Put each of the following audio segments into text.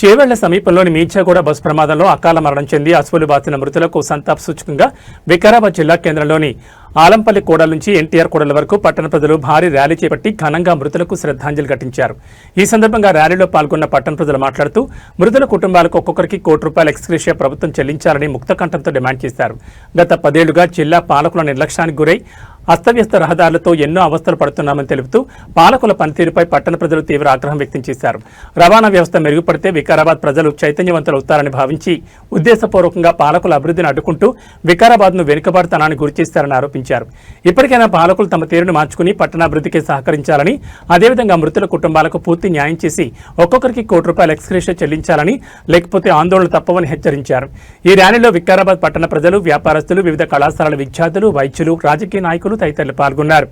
చేవెళ్ల సమీపంలోని మీర్చాగూడ బస్సు ప్రమాదంలో అకాల మరణం చెంది అసువులు బాసిన మృతులకు సంతాప సూచకంగా వికారాబాద్ జిల్లా కేంద్రంలోని ఆలంపల్లి కూడల నుంచి ఎన్టీఆర్ కూడల వరకు పట్టణ ప్రజలు భారీ ర్యాలీ చేపట్టి ఘనంగా మృతులకు శ్రద్ధాంజలి ఘటించారు. ఈ సందర్భంగా ర్యాలీలో పాల్గొన్న పట్టణ ప్రజలు మాట్లాడుతూ మృతుల కుటుంబాలకు ఒక్కొక్కరికి ₹1 ఎక్స్‌గ్రేషియా ప్రభుత్వం చెల్లించాలని ముక్తకంఠంతో డిమాండ్ చేశారు. గత 10 ఏళ్లుగా జిల్లా పాలకుల నిర్లక్ష్యానికి గురై అస్తవ్యస్త రహదారులతో ఎన్నో అవస్థలు పడుతున్నామని తెలుపుతూ పాలకుల పనితీరుపై పట్టణ ప్రజలు తీవ్ర ఆగ్రహం వ్యక్తం చేశారు. రవాణా వ్యవస్థ మెరుగుపడితే వికారాబాద్ ప్రజలు చైతన్యవంతులవుతారని భావించి ఉద్దేశపూర్వకంగా పాలకుల అభివృద్ధిని అడ్డుకుంటూ వికారాబాద్ను వెనుకబాటుతనానికి గురిచేస్తారని ఆరోపించారు. ఇప్పటికైనా పాలకులు తమ తీరును మార్చుకుని పట్టణాభివృద్ధికి సహకరించాలని, అదేవిధంగా మృతుల కుటుంబాలకు పూర్తి న్యాయం చేసి ఒక్కొక్కరికి ₹1 ఎక్స్‌గ్రేషియా చెల్లించాలని, లేకపోతే ఆందోళనలు తప్పవని హెచ్చరించారు. ఈ ర్యాలీలో వికారాబాద్ పట్టణ ప్రజలు, వ్యాపారస్తులు, వివిధ కళాశాలల విద్యార్థులు, వైద్యులు, రాజకీయ నాయకులు తదితరులు పాల్గొన్నారు.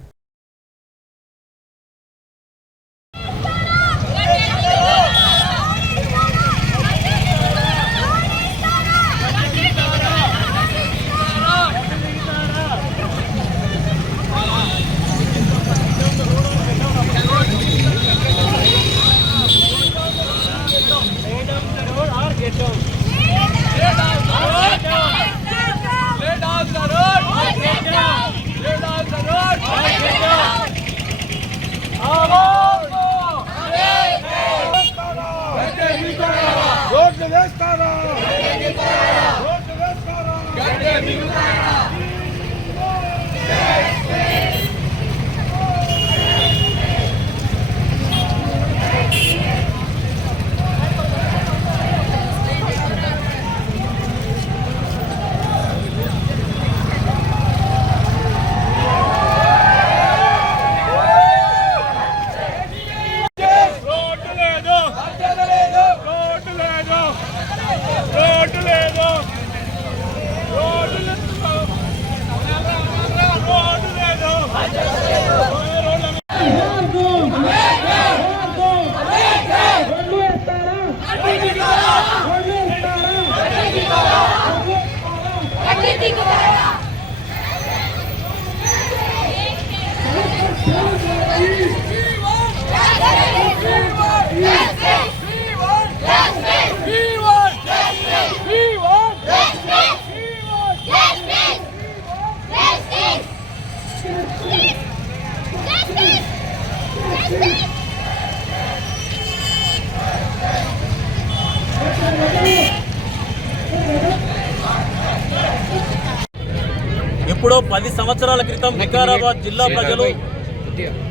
ఎప్పుడో 10 సంవత్సరాల క్రితం వికారాబాద్ జిల్లా ప్రజలు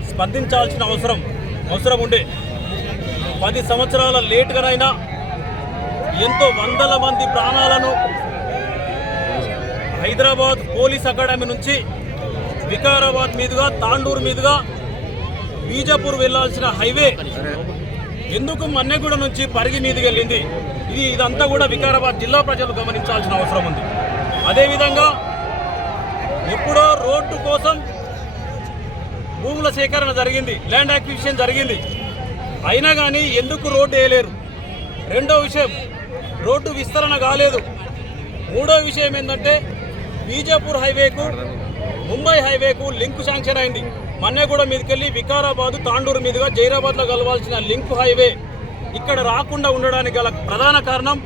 స్పందించాల్సిన అవసరం ఉండే. 10 సంవత్సరాల లేట్గానైనా ఎంతో వందల మంది ప్రాణాలను హైదరాబాద్ పోలీస్ అకాడమీ నుంచి వికారాబాద్ మీదుగా, తాండూరు మీదుగా బీజాపూర్ వెళ్లాల్సిన హైవే ఎందుకు మన్నెగూడ నుంచి పరిగి మీదుగా వెళ్ళింది? ఇదంతా కూడా వికారాబాద్ జిల్లా ప్రజలు గమనించాల్సిన అవసరం ఉంది. అదేవిధంగా ఎప్పుడో రోడ్డు కోసం భూముల సేకరణ జరిగింది, ల్యాండ్ అక్విజిషన్ జరిగింది. అయినా కానీ ఎందుకు రోడ్డు వేయలేరు? రెండో విషయం, రోడ్డు విస్తరణ కాలేదు. మూడో విషయం ఏంటంటే బీజాపూర్ హైవేకు, ముంబై హైవేకు లింక్ శాంక్షన్ అయింది. మన్నెగూడ మీదకెళ్ళి వికారాబాద్, తాండూరు మీదుగా జైరాబాద్లో కలవాల్సిన లింక్ హైవే ఇక్కడ రాకుండా ఉండడానికి గల ప్రధాన కారణం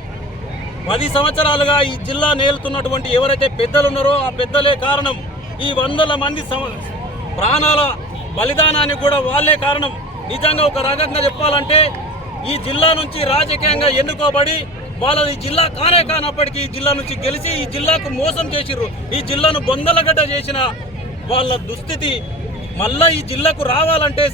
10 సంవత్సరాలుగా ఈ జిల్లా నేలుతున్నటువంటి ఎవరైతే పెద్దలు ఉన్నారో ఆ పెద్దలే కారణం. ఈ వందల మంది ప్రాణాల బలిదానానికి కూడా వాళ్ళే కారణం. నిజంగా ఒక రకంగా చెప్పాలంటే ఈ జిల్లా నుంచి రాజకీయంగా ఎన్నుకోబడి వాళ్ళది జిల్లా కానప్పటికీ ఈ జిల్లా నుంచి గెలిచి ఈ జిల్లాకు మోసం చేసిర్రు. ఈ జిల్లాను బొందలగడ్డ చేసిన వాళ్ళ దుస్థితి మళ్ళా ఈ జిల్లాకు రావాలంటే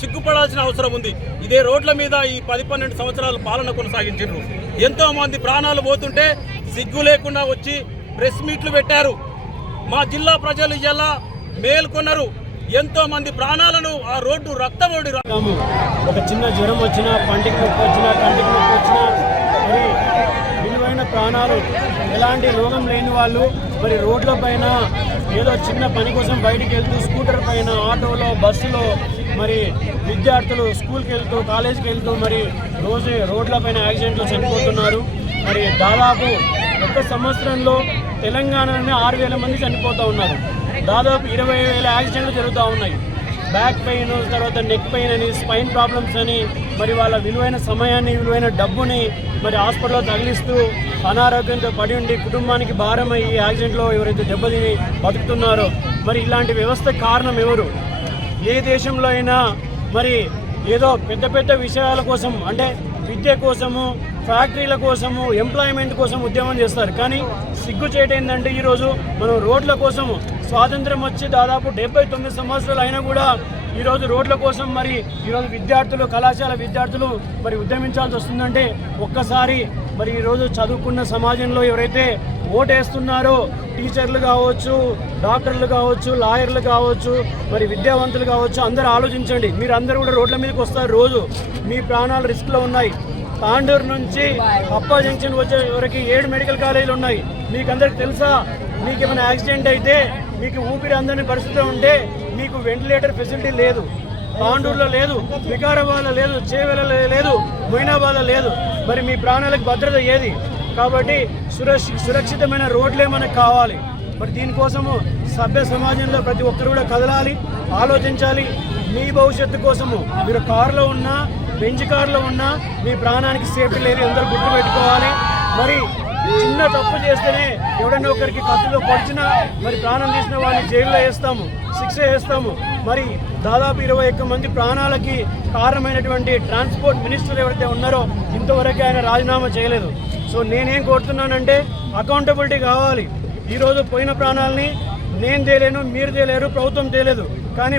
సిగ్గుపడాల్సిన అవసరం ఉంది. ఇదే రోడ్ల మీద ఈ 10-12 సంవత్సరాలు పాలన కొనసాగించారు. ఎంతో మంది ప్రాణాలు పోతుంటే సిగ్గు లేకుండా వచ్చి ప్రెస్ మీట్లు పెట్టారు. మా జిల్లా ప్రజలు ఇలా మేల్కొన్నారు. ఎంతో మంది ప్రాణాలను ఆ రోడ్డు రక్తమోడి ఒక చిన్న జ్వరం వచ్చినా, పంటికి నొప్పి వచ్చినా, కంటికి నొప్పి వచ్చినా, మరి విలువైన ప్రాణాలు, ఎలాంటి రోగం లేని వాళ్ళు మరి రోడ్ల పైన ఏదో చిన్న పని కోసం బయటికి వెళ్తూ స్కూటర్ పైన, ఆటోలో, బస్సులో, మరి విద్యార్థులు స్కూల్కి వెళ్తూ, కాలేజీకి వెళ్తూ మరి రోజు రోడ్ల పైన యాక్సిడెంట్లు చనిపోతున్నారు. మరి దాదాపు ఒక సంవత్సరంలో తెలంగాణలోనే 6,000 మంది చనిపోతూ ఉన్నారు. దాదాపు 20,000 యాక్సిడెంట్లు జరుగుతూ ఉన్నాయి. బ్యాక్ పెయిన్, తర్వాత నెక్ పెయిన్ అని, స్పైన్ ప్రాబ్లమ్స్ అని, మరి వాళ్ళ విలువైన సమయాన్ని, విలువైన డబ్బుని మరి హాస్పిటల్లో తగిలిస్తూ అనారోగ్యంతో పడి ఉండి కుటుంబానికి భారం అయ్యి యాక్సిడెంట్లో ఎవరైతే దెబ్బతిని బతుకుతున్నారో మరి ఇలాంటి వ్యవస్థ కారణం ఎవరు? ఏ దేశంలో అయినా మరి ఏదో పెద్ద పెద్ద విషయాల కోసం అంటే విద్య కోసము, ఫ్యాక్టరీల కోసము, ఎంప్లాయ్మెంట్ కోసం ఉద్యమం చేస్తారు. కానీ సిగ్గుచేటు ఏంటంటే ఈరోజు మనం రోడ్ల కోసము స్వాతంత్రం వచ్చి దాదాపు 79 సంవత్సరాలు అయినా కూడా ఈరోజు రోడ్ల కోసం మరి ఈరోజు విద్యార్థులు, కళాశాల విద్యార్థులు మరి ఉద్యమించాల్సి వస్తుందంటే ఒక్కసారి మరి ఈరోజు చదువుకున్న సమాజంలో ఎవరైతే ఓటేస్తున్నారో టీచర్లు కావచ్చు, డాక్టర్లు కావచ్చు, లాయర్లు కావచ్చు, మరి విద్యావంతులు కావచ్చు, అందరూ ఆలోచించండి. మీరు అందరూ కూడా రోడ్ల మీదకి వస్తారు. రోజు మీ ప్రాణాలు రిస్క్లో ఉన్నాయి. తాండూరు నుంచి అప్పా జంక్షన్ వచ్చే వరకు 7 మెడికల్ కాలేజీలు ఉన్నాయి. మీకు అందరికి తెలుసా? మీకు ఏమైనా యాక్సిడెంట్ అయితే, మీకు ఊపిరి అందని పరిస్థితి ఉంటే మీకు వెంటిలేటర్ ఫెసిలిటీ లేదు. తాండూరులో లేదు, వికారాబాద్లో లేదు, చేవెలలో లేదు, మొయినాబాద్లో లేదు. మరి మీ ప్రాణాలకు భద్రత ఏది? కాబట్టి సురక్షితమైన రోడ్లే మనకు కావాలి. మరి దీనికోసము సభ్య సమాజంలో ప్రతి ఒక్కరు కూడా కదలాలి, ఆలోచించాలి. మీ భవిష్యత్తు కోసము మీరు కారులో ఉన్నా, బెంచ్ కారులో ఉన్నా మీ ప్రాణానికి సేఫ్టీ లేదు, అందరూ గుర్తుపెట్టుకోవాలి. మరి చిన్న తప్పు చేస్తేనే ఎవడన్నా ఒకరికి కత్తిలో పొడిచినా మరి ప్రాణం తీసిన వాళ్ళని జైల్లో వేస్తాము, శిక్ష వేస్తాము. మరి దాదాపు 21 మంది ప్రాణాలకి కారణమైనటువంటి ట్రాన్స్పోర్ట్ మినిస్టర్ ఎవరైతే ఉన్నారో ఇంతవరకు ఆయన రాజీనామా చేయలేదు. సో నేనేం కోరుతున్నానంటే అకౌంటబిలిటీ కావాలి. ఈరోజు పోయిన ప్రాణాలని నేను తేలేను, మీరు తేలేరు, ప్రభుత్వం తేలేదు. కానీ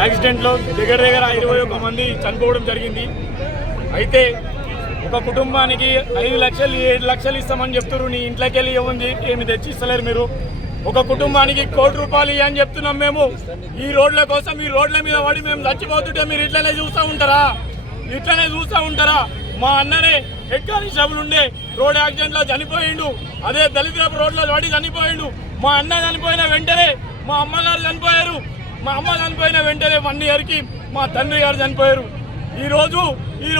యాక్సిడెంట్లో దగ్గర 21 మంది చనిపోవడం జరిగింది. అయితే ఒక కుటుంబానికి 5 లక్షలు 7 లక్షలు ఇస్తామని చెప్తారు. నీ ఇంట్లోకి వెళ్ళి ఇవ్వండి, ఏమి తెచ్చిస్తలేరు మీరు. ఒక కుటుంబానికి 1 కోటి రూపాయలు ఇవ్వని చెప్తున్నాం మేము. ఈ రోడ్ల కోసం ఈ రోడ్ల మీద పడి మేము చచ్చిపోతుంటే మీరు ఇట్లనే చూస్తూ ఉంటారా? మా అన్ననే హెడ్ కానిస్టేబుల్ ఉండే రోడ్ యాక్సిడెంట్లో చనిపోయిండు. అదే దళిత రోడ్లో పడి చనిపోయిండు. మా అన్న చనిపోయిన వెంటనే మా అమ్మగారు చనిపోయారు. మా అమ్మ చనిపోయిన వెంటనే 1 ఇయర్కి మా తండ్రి గారు చనిపోయారు. ఈ రోజు ఈ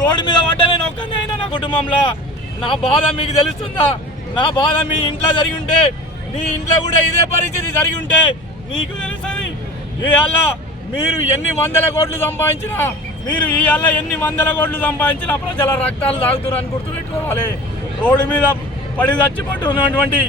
రోడ్డు మీద పడ్డా నేను ఒక్కనే అయినా నా కుటుంబంలో. నా బాధ మీకు తెలుస్తుందా? నా బాధ మీ ఇంట్లో జరిగి ఉంటే, నీ ఇంట్లో కూడా ఇదే పరిస్థితి జరిగి ఉంటే నీకు తెలుస్తుంది. ఇవాళ మీరు ఎన్ని వందల కోట్లు సంపాదించినా, ప్రజల రక్తాలు తాగుతున్నారని గుర్తుపెట్టుకోవాలి. రోడ్డు మీద పడి చచ్చిపోతున్నటువంటి